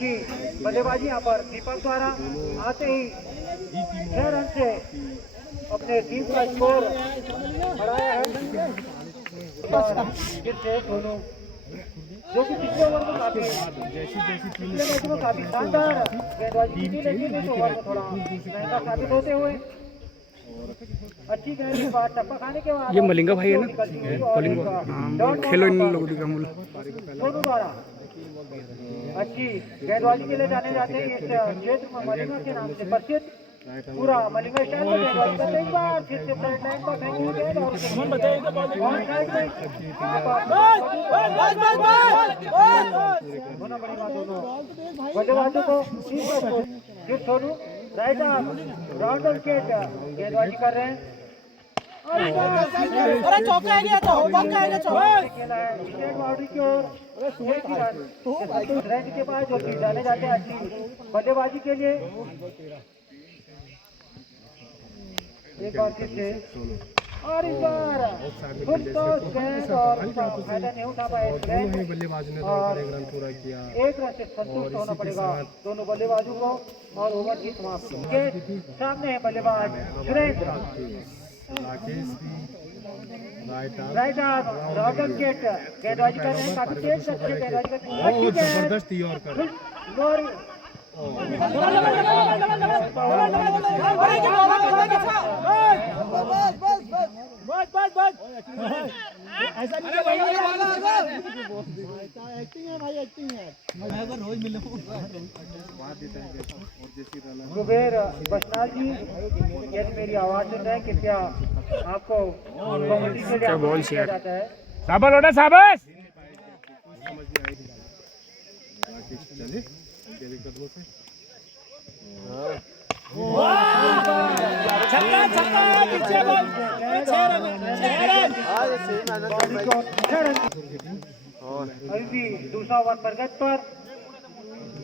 अच्छी बल्लेबाजी यहाँ पर दीपक द्वारा आते ही 6 रन से अपने टीम का स्कोर बढ़ाया है। जिससे दोनों जो कि पिछले ओवर में काफी शानदार गेंदबाजी की, लेकिन इस ओवर में थोड़ा महंगा साबित होते हुए अच्छी गेंद के बाद टप्पा खाने के बाद ये मलिंगा भाई है ना, खेलो इन लोगों का मूल दोनों द्वारा अच्छी गेंदबाजी के लिए जाने जाते हैं। इस क्षेत्र में मलिंगा के नाम से प्रसिद्ध पूरा मलिंगा स्टाइल में गेंदबाजी करते हैं। बार फिर से फ्रंट लाइन पर फेंकी गेंद और होना बड़ी बात दोनों बल्लेबाजों को। फिर Sonu right arm round wicket गेंदबाजी कर रहे हैं। अरे चौका है, चौका है, विकेट बाउंड्री की ओर रन के पास जो जाने जाते हैं अच्छी बल्लेबाजी के लिए। एक बार फिर से और इस बार फुल टॉस गेंद और फायदा नहीं उठा पाए बल्लेबाज ने और एक रन पूरा किया। एक रन से संतुष्ट होना पड़ेगा दोनों बल्लेबाजों को और ओवर की समाप्ति के सामने है बल्लेबाज सुरेंद्र। राकेश भी राइट आर्म राउंड विकेट गेंदबाजी कर रहे हैं। काफी तेज अच्छे गेंदबाजी करते हैं। बहुत जबरदस्त यॉर्कर ऐसा नहीं एक्टिंग है भाई, एक्टिंग है। रोज मिले कुबेर बसनाल जी, यदि मेरी आवाज सुन रहे हैं, कृपया आपको कमेटी से बॉल किया जाता है। साबस लोटा साबस चले कदमों से अभी भी दूसरा ओवर प्रगति पर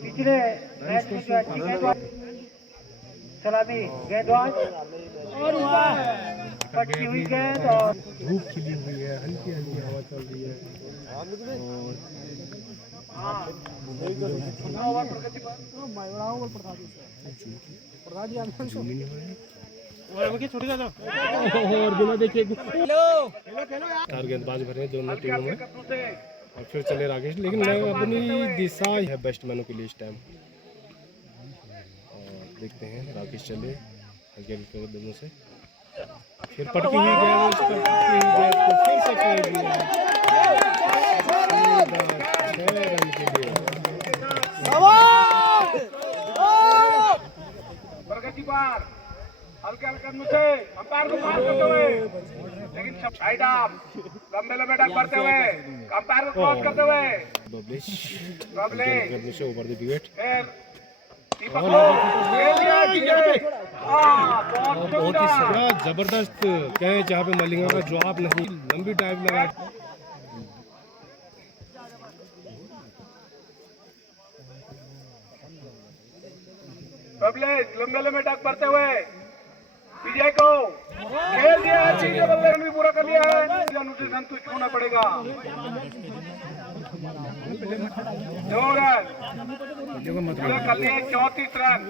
पिछले मैच में जो अच्छी गेंदबाज सलामी गेंदबाज और पटकी हुई गेंद और धूप खिली हुई है, हल्की हल्की हवा चल रही है ओवर प्रगति पर और बिना देखे चार गेंदबाज भरे दोनों टीमों में और फिर चले राकेश। लेकिन मैं अपनी दिशा है बेस्ट मैनों के लिए इस टाइम। और देखते हैं राकेश चले हल्के हल्के दोनों से, फिर पटकी हुई गेंद को फिर से खेल दिया 6 रन के लिए। प्रगति बार हल्के हल्के मुझे अंपायर को पार करते हुए, लेकिन साइड आप लंबे लंबे डक करते हुए अंपायर को क्रॉस करते हुए बबलिश बबलिश ओवर द विकेट। फिर दीपक बहुत ही जबरदस्त कैच जहाँ पे मलिंगा का जवाब नहीं, लंबी टाइम लगा। बबलिश लंबे लंबे डक करते हुए विजय को खेल दिया, बल्लेबाज भी पूरा कर लिया है। अनुसे संतुष्ट होना पड़ेगा। 2 रन पूरा कर लिए, 34 रन।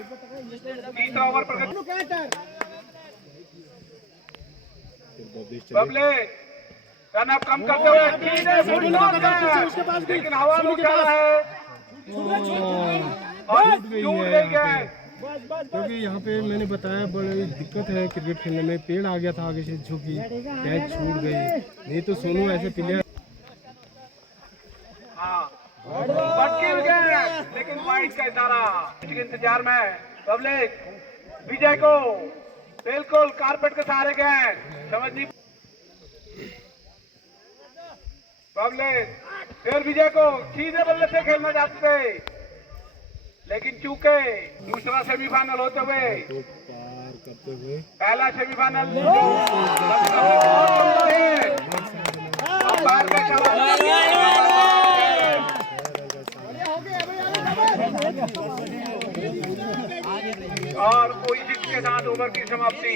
तीसरा ओवर प्रगति बबलिश रन अप कम करते हुए लेकिन हवा में उठा रहा है और टूट गई है। क्योंकि यहाँ पे मैंने बताया बड़ी दिक्कत है क्रिकेट खेलने में, पेड़ आ गया था आगे से झुकी, कैच छूट गई। नहीं तो सोनू ऐसे प्लेयर लेकिन वाइड का इशारा इंतजार में बबलिश विजय को बिल्कुल कारपेट के सहारे गए, समझ नहीं बबलिश फिर विजय को सीधे बल्ले से खेलना चाहते थे, लेकिन चूके दूसरा सेमीफाइनल होते हुए पार करते हुए पहला सेमीफाइनल और कोई जीत के साथ ओवर की समाप्ति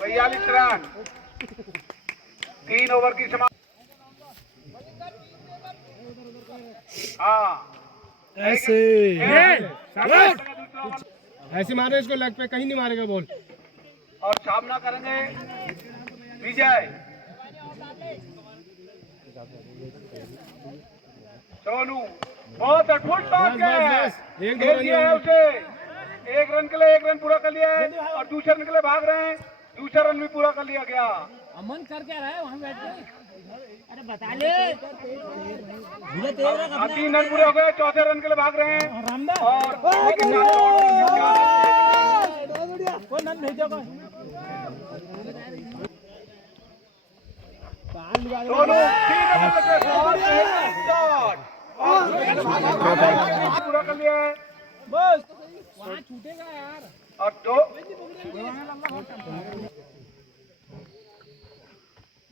42 रन 3 ओवर की समाप्ति। हाँ ऐसे ऐसे मारे इसको, लेग पे कहीं नहीं मारेगा बॉल। और सामना करेंगे विजय। सोनू बहुत फुल टॉस बस, है, बस, एक दो दे रन दिया है उसे। एक रन के लिए एक रन पूरा कर लिया है और दूसरे रन के लिए भाग रहे हैं। दूसरा रन भी पूरा कर लिया गया। अमन कर क्या रहा है वहाँ बैठ के? अरे बता ले। अब 3 रन पूरे हो गए, चौथे रन के लिए भाग रहे हैं और कौन नन भेजो कौन? दोनों 3 रन के शॉट और पूरा कर लिया है। बस वहाँ छूटेगा यार। और 2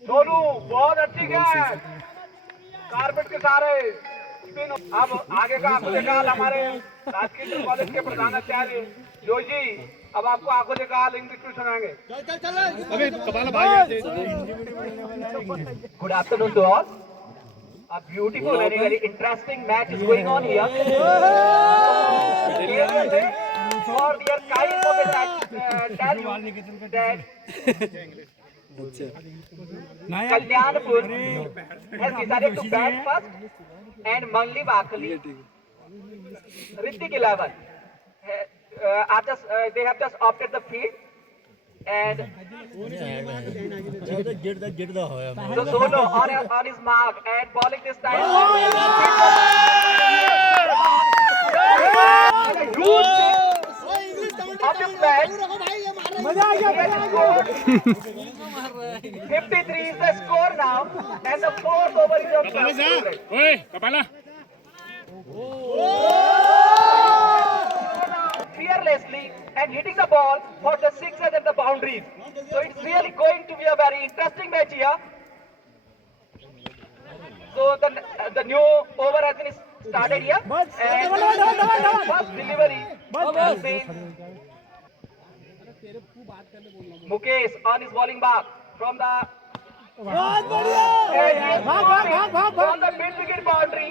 सोनू बहुत अच्छी कैच, कारपेट के सारे स्पिन। अब आगे का आंखों देखा हाल हमारे राजकीय कॉलेज के प्रधानाचार्य जोशी, अब आपको आंखों देखा हाल इंग्लिश में सुनाएंगे। अभी कपाला भाई Good afternoon to all. A beautiful and a very interesting match is going on here. For their kind of a tell you that Kalyanpur has decided to bat first and Mangli Bakali, Ritik 11. They have just opted the field. And so Solo on his mark and bowling this time. Of this match, 53 is the score now, and the fourth over is of ओए कपाला fearlessly and hitting the ball for the sixes and the boundaries. So it's really going to be a very interesting match here. So the new over has been started here. And first delivery has been Mukesh on his bowling mark from the on the mid-wicket boundary,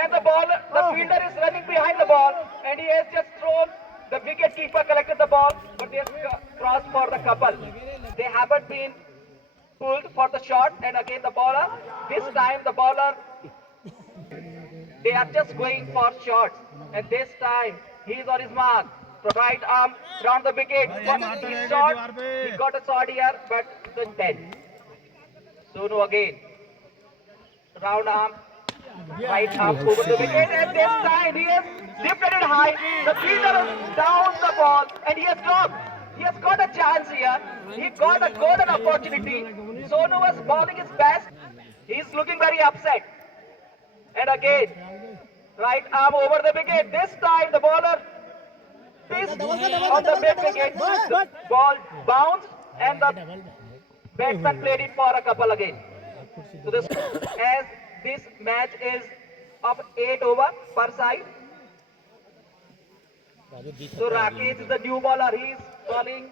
and the fielder is running behind the ball, and he has just thrown. The wicket keeper collected the ball, but they have crossed for the couple. They haven't been pulled for the shot, and again the bowler. This time the bowler, they are just going for shots, and this time he is on his mark. The right arm round the wicket. He shot. He got a shot here, but the 10. Sonu again. Round arm. Right arm over the wicket, and this time he has lifted it high. The fielder down the ball, and he has dropped. He has got a chance here. He got a golden opportunity. Sonu was bowling his best. He's looking very upset. And again, right arm over the wicket. This time the bowler missed on the mid wicket. The ball bounced, and the batsman played it for a couple again. So this match is of 8 over per side. So Rakesh is the new bowler. He is bowling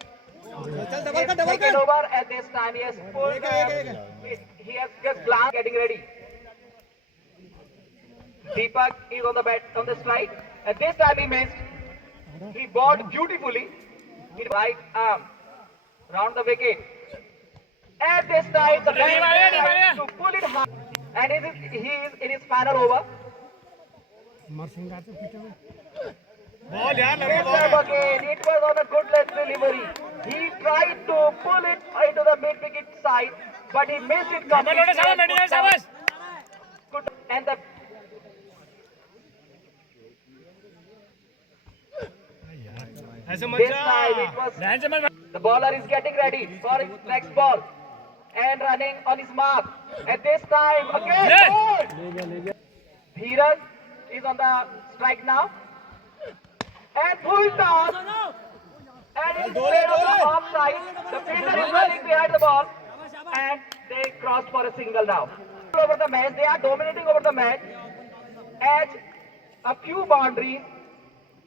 his second over, and this time he has pulled. He has just glanced, getting ready. Deepak is on the strike, and this time he missed. He bowled beautifully. His right arm round the wicket, and this time the batsman tries to pull it high, and he is in his final over. Ball यार This time again, it was on a good length delivery. He tried to pull it into the mid-wicket side, but he missed it completely. And the ऐसे मत this time it was the bowler is getting ready for his next ball and running on his mark. And this time again, ball. Dheeraj is on the strike now. And full toss, and it's played on the offside. The fielder is running behind the ball, and they crossed for a single now. Over the match, they are dominating over the match, as a few boundaries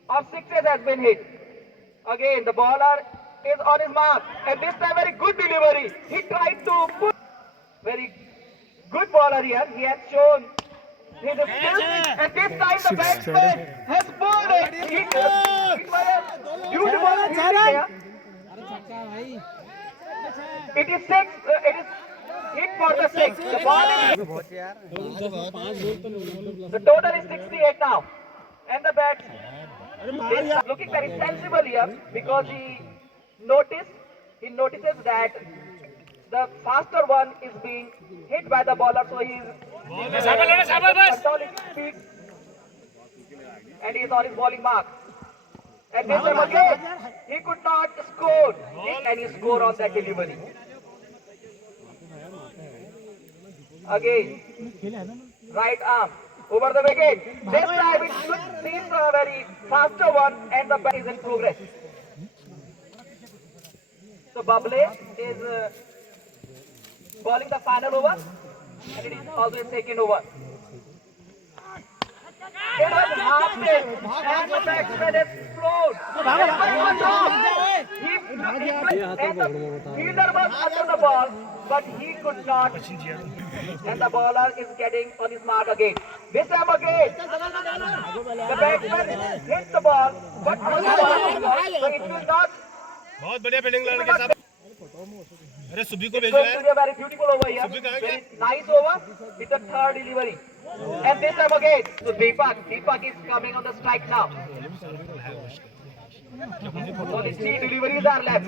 of sixes has been hit. Again, the bowler is on his mark, and this time very good delivery. He tried to put very good bowler here. He has shown his skills, and this time the batsman has bowled it. It was a beautiful fielding there. It is six. It is hit for the six. The ball is. The total is 68 now, and the bat is looking very sensible here because he notices that the faster one is being hit by the bowler, so he is controlling speed, and he is on his bowling mark. And this time again, he could not score any score on that delivery. Again, right arm over the wicket. This time it seems a very faster one, and the bat is in progress. So Bable is bowling the final over, and it is also his second over. It was half missed, and the batsman has flown. And the fielder was under the ball, but he could not. And the bowler is getting on his mark again. This time again, the batsman hit the ball, but on the ball, so it will not. बहुत बढ़िया fielding लड़के साहब अरे सुबी को It's भेजो going यार to be a very beautiful over here. Very nice over with the third delivery. And this time again, so Deepak is coming on the strike now. Only 3 deliveries are left.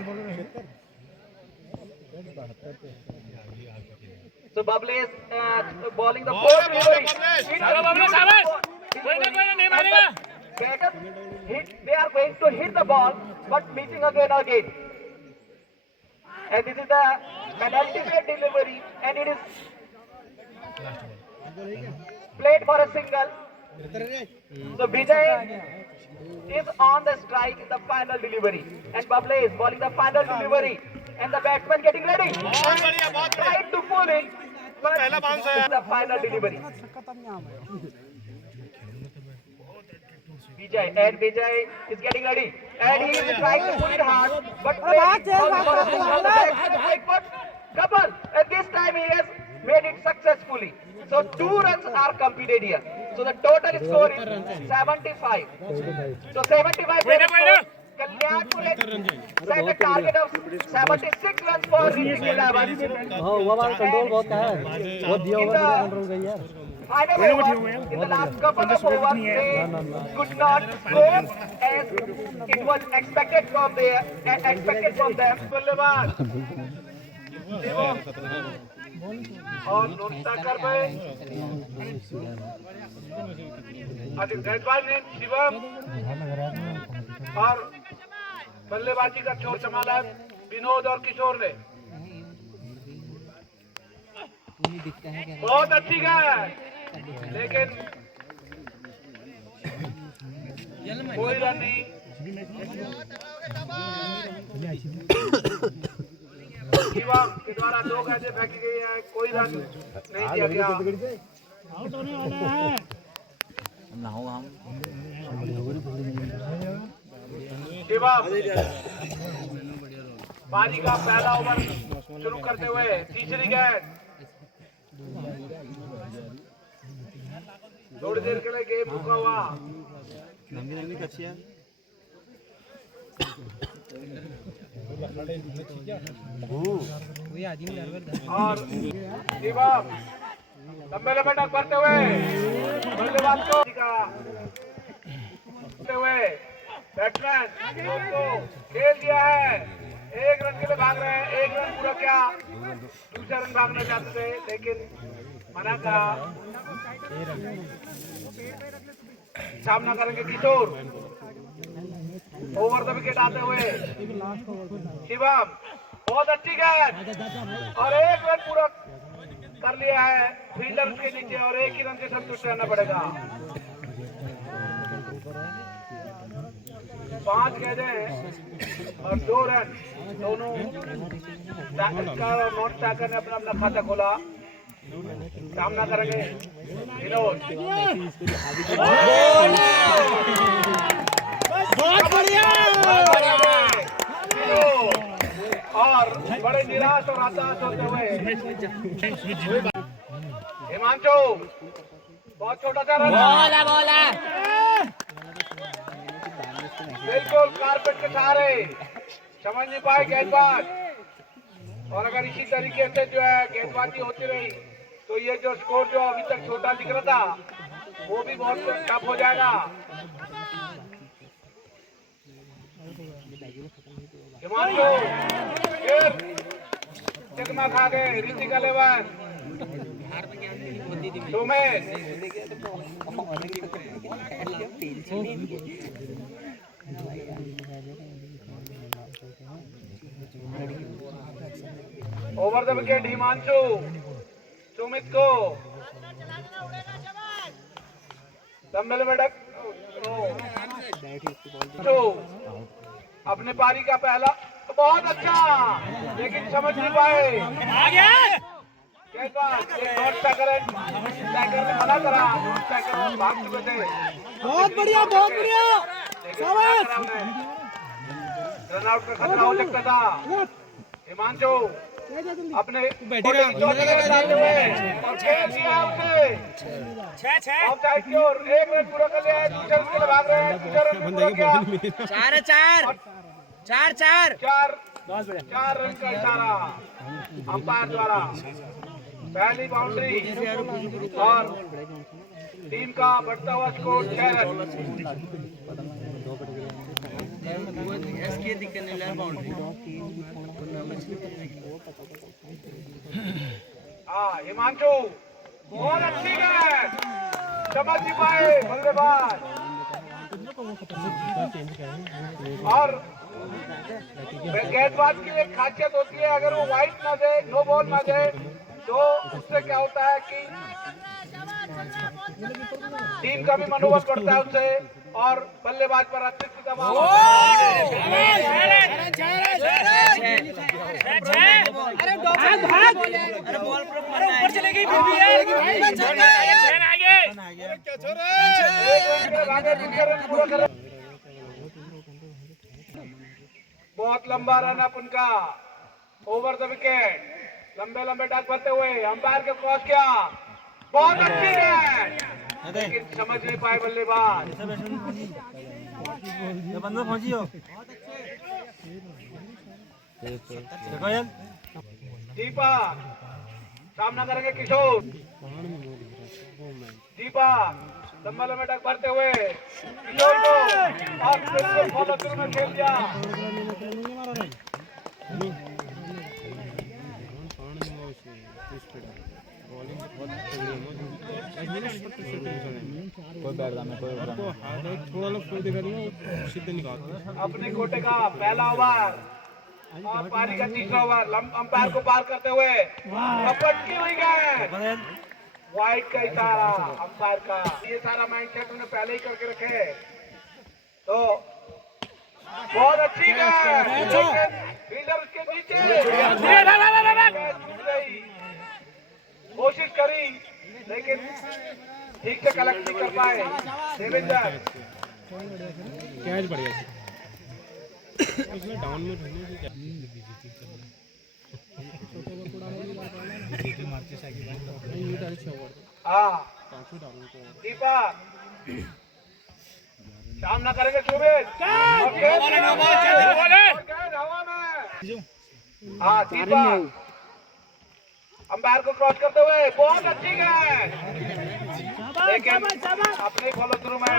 So Bable is bowling the fourth delivery. Batters they are going to hit the ball, but missing again. And this is the penalty delivery, and it is played for a single. So Vijay is on the strike in the final delivery, and Bable is bowling the final delivery, and the batsman getting ready. Tried to pull it, but the final delivery. Vijay is getting ready, and he is trying to pull it hard, but couple, and this time he has made it successfully. So 2 runs are completed here. So the total score is 75. So 75. Kalyanpur has set a target of 76 runs for reaching 11. Final over, in the last couple of overs, they could not score as it was expected from them. और नोटकर पे ने शिवम और बल्लेबाजी का छोर संभाला विनोद और किशोर ने। बहुत अच्छी गेंद, लेकिन कोई रन नहीं। शिवम के द्वारा 2 गेंदें फेंकी गई है, कोई रन नहीं दिया गया। आउट होने वाला है। शिवम पारी का पहला ओवर शुरू करते हुए तीसरी गेंद, थोड़ी देर के लिए गेम रुका हुआ। और शिवम लंबे टक करते हुए बल्लेबाज को बैट्समैन को खेल दिया है। 1 रन के लिए भाग रहे हैं, 1 रन पूरा क्या, दूसरा रन भागना चाहते थे लेकिन मना करा। सामना करेंगे किशोर, ओवर द विकेट आते हुए शिवम, बहुत अच्छी गेंद और 1 रन पूरा कर लिया है फील्डर के नीचे, और 1 ही रन से संतुष्ट रहना पड़ेगा। 5 गेंदें और 2 रन, दोनों नॉट स्टाकर ने अपना खाता खोला। सामना करेंगे विनोद, बहुत बढ़िया और बड़े निराश और हताश होते हुए हिमांशु बहुत छोटा सा रन, बोला बोला बिल्कुल कारपेट के सहारे, समझ नहीं पाए गेंदबाज। और अगर इसी तरीके से जो है गेंदबाजी होती रही तो ये जो स्कोर जो अभी तक छोटा दिख रहा था वो भी बहुत टफ हो जाएगा। हिमांशु फिर चकमा खा गए, Hrithik 11, Sumesh, over the wicket Himanshu, Sumit को लंबे लंबे अपने पारी का पहला, बहुत अच्छा, लेकिन समझ नहीं पाए। टैकर ने मना करा, टैकर भाग चुके थे। बहुत बढ़िया रन आउट का खतरा हो सकता था। हिमांशु अपने कोटे की चोटी के डालते हुए और खेल दिया उसे ऑफ साइड की ओर, एक रन पूरा कर लिया है, दूसरे उसके लिए भाग रहे हैं, दूसरा रन पूरा किया, 4 रन का इशारा अंपायर द्वारा, पहली बाउंड्री और टीम का बढ़ता हुआ स्कोर 6 रन। हिमांशु बहुत अच्छी गेंद, समझ नहीं पाए बल्लेबाज। और गेंदबाज की एक खासियत होती है, अगर वो वाइड ना दे, नो बॉल ना दे, तो उससे क्या होता है कि टीम का भी मनोबल बढ़ता है उससे और बल्लेबाज पर अतिरिक्त दबाव। बहुत लंबा रन अप उनका, ओवर द विकेट, लंबे लंबे डक भरते हुए अंपायर के क्रॉस किया, बहुत अच्छी है, लेकिन समझ नहीं पाए बल्लेबाज। दीपा सामना करेंगे किशोर, दीपा लंबा लंबा डक भरते हुए किशोर को और बिल्कुल फॉलो थ्रू में खेल दिया। अपने कोटे का पहला ओवर और पारी का तीसरा ओवर, अंपायर को पार करते हुए पटकी हुई गए, वाइड का इशारा अंपायर का। ये सारा माइंड सेट उन्होंने पहले ही करके रखे, तो बहुत अच्छी गेंद, फील्डर उसके नीचे कोशिश करी लेकिन ठीक से कलेक्ट नहीं कर पाए देवेंद्र। कैच बढ़िया इसमें डाउन में दीपा सामना करेंगे सुमित, हवा में। दीपा अंपायर को क्रॉस करते हुए बहुत अच्छी गेंद, लेकिन अपने फॉलो थ्रू में।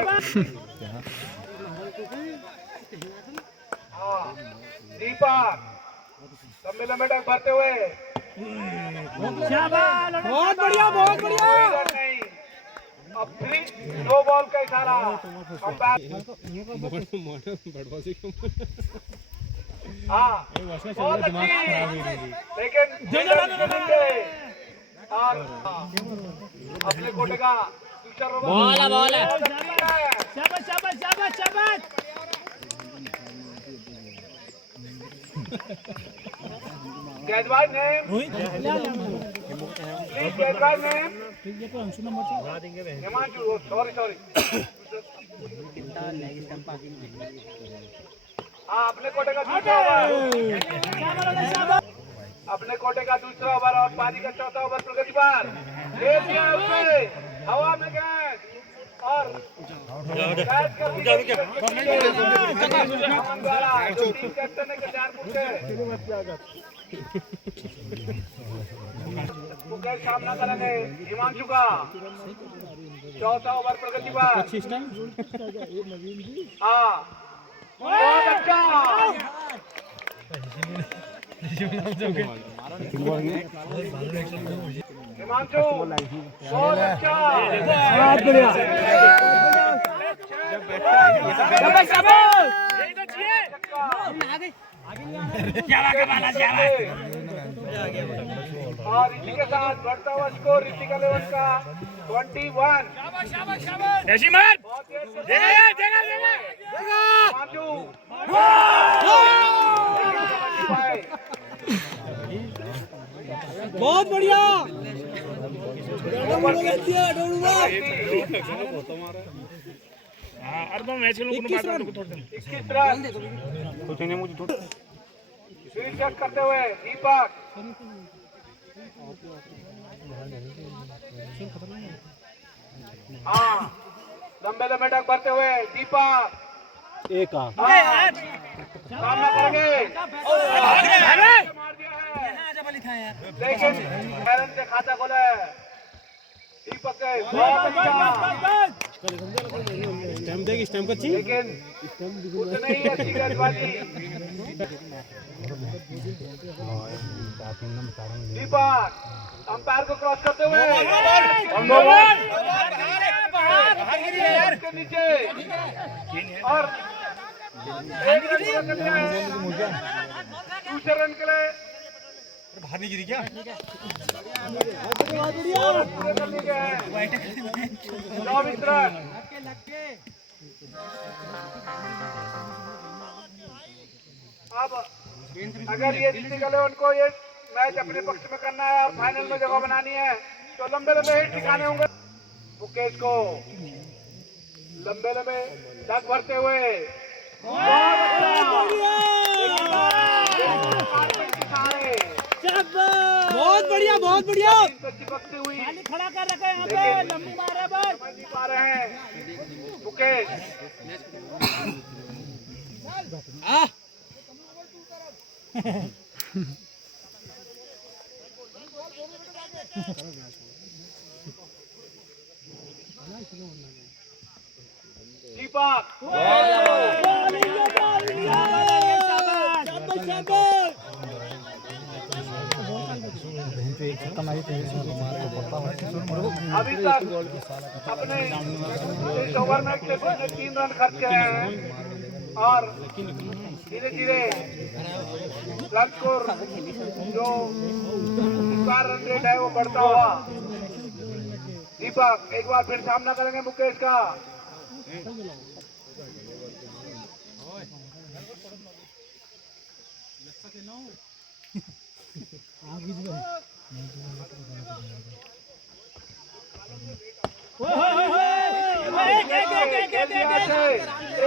दीपा लंबे लंबे डक भरते हुए, बहुत बढ़िया नहीं, अब 3 नो बॉल का इशारा अंपायर। बहुत अच्छी, लेकिन और अपने कोटे का दूसरा गेंदबाज नेम, गेंदबाज नेम हिमांशु, सॉरी अपने कोटे का दूसरा ओवर, अपने कोटे का दूसरा ओवर और पारी का चौथा ओवर प्रगति पर ले लिया उसे, हवा में गेंद और कैच कर दी गई अमन द्वारा। जो टीम कैप्टन है कल्याणपुर से मुकेश सामना करेंगे हिमांशु का। चौथा ओवर प्रगति पर। हाँ बहुत अच्छा हिमांशु बहुत अच्छा और इसी के साथ बढ़ता हुआ स्कोर ऋतिका 11 का 21। बहुत बढ़िया मैच 21 रन स्वीट शॉट करते हुए दीपक। हाँ लंबे लंबे डक भरते हुए दीपक। एक सामना करेंगे मार दिया है लेकिन बैरन से खाता खोले दीपक के। बहुत अच्छा लेकिन कुछ नहीं अच्छी गेंदबाजी। दीपक अंपायर को क्रॉस करते हुए के नीचे और दूसरे रन के लिए बाहर नहीं गिरी क्या? 24 रन। अब अगर ये ऋतिका 11 को ये मैच अपने पक्ष में करना है और फाइनल में जगह बनानी है तो लंबे लंबे हिट दिखाने होंगे। मुकेश को लंबे लंबे डक भरते हुए बहुत बढ़िया चिपकती हुई खड़ा कर रखा है यहाँ पे लंबी मार है बस समझ नहीं पा रहे हैं मुकेश। दीपक अभी तक अपने इस ओवर में 3 रन खर्च किए हैं और धीरे धीरे रन स्कोर जो रन रेट है वो बढ़ता हुआ। दीपक एक बार फिर सामना करेंगे मुकेश का।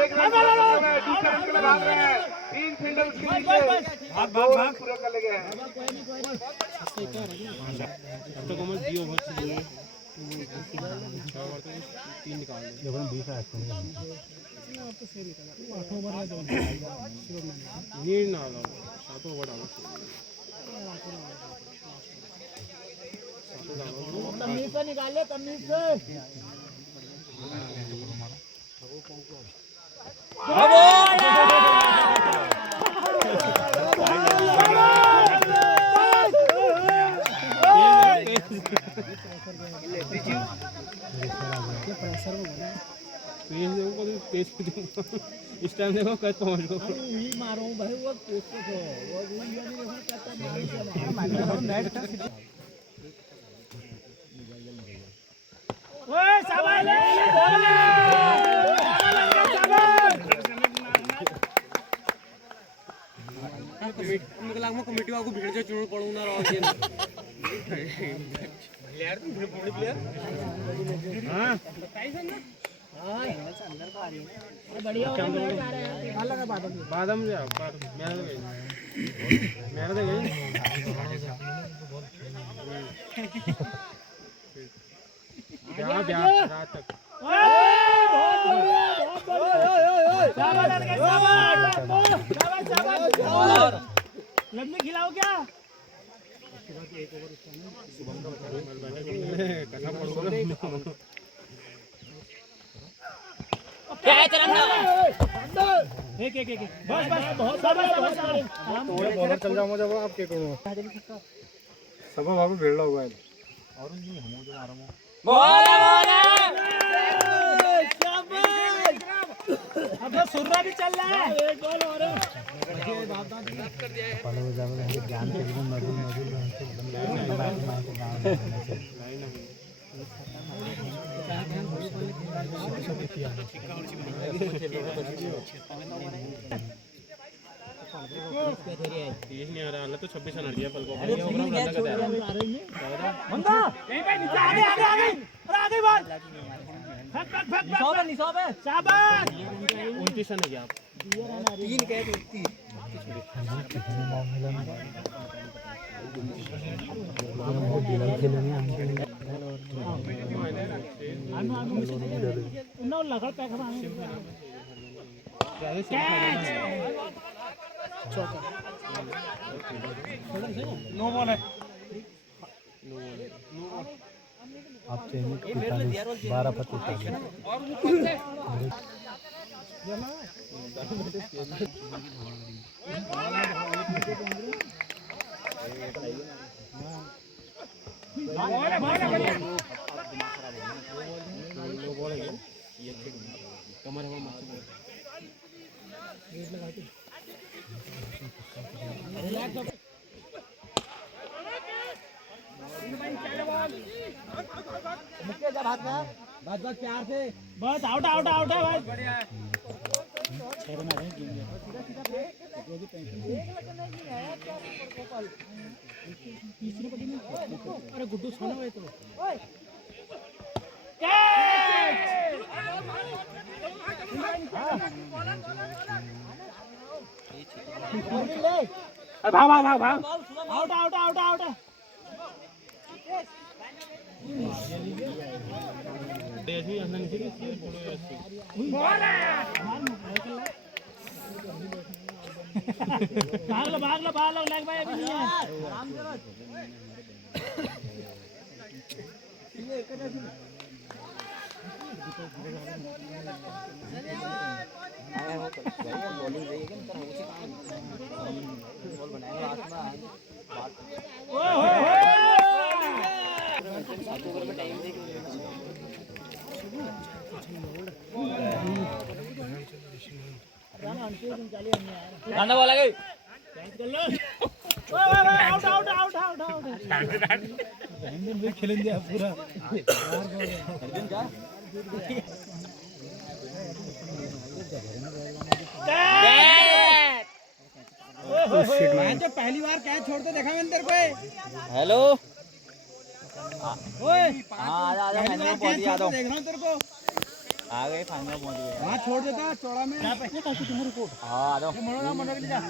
एक रन दूसरे रन के लिए भाग रहे हैं। 3 फील्डर उसके नीचे 2 रन पूरे कर ले गए हैं। तमीज से निकाले तमीज से इस टाइम देखो कद पहुंच गो मारो भाई वो कमेटी वाला को भीड़ से चुन पड़ू ना रहो प्लेयर तो बड़ी प्लेयर हां बढ़िया लगा बादम जा मेरा तो गई लंबी खिलाओ क्या? एक बस बहुत बॉलर चल जाऊंगा जब आपके को सब बाबू भेड़ हुआ है अब सुर्रा भी चल रहा है। एक बॉल और नहीं आ रहा तो 26 रन दिया पल को आगे बॉल निशाब है शाबाश 29 रन है क्या तीन कह दो लगड़ पैक नो बॉल है आप चाहिए 12 पत्ते प्यार से बस आउट आउट आउट है बस बढ़िया है। अरे गुड्डू सोना हुए तो भाग भाग भाग आउट आउट आउट आउट भाग लो लग भाई अभी नहीं गाना बोला गई out out out out out खेलेंगे दिया पूरा जो पहली बार कैच छोड़ते देखा मैंने तेरे को। हेलो ओए आजा मैंने पहुंच गया तो देख रहा हूं तेरे को आ गए फाइनल पहुंच गए। हां छोड़ देता चौड़ा में क्या पैसे का तुम रिपोर्ट हां आ जाओ मोड़ के जा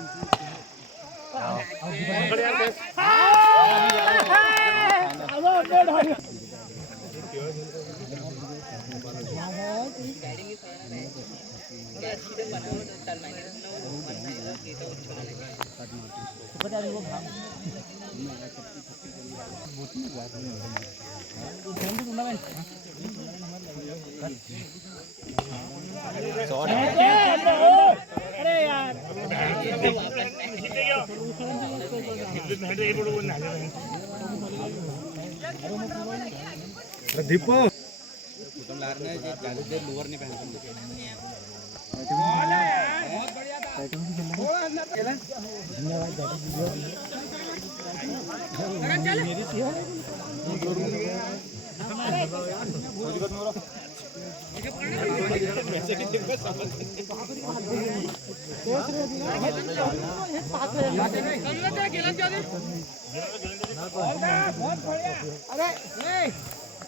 अरे यार दीपो लोअर नहीं पहनता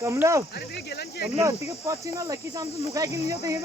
कमला कमला तिके पछि न लकी सामसे लुकाई के लिए होते हैं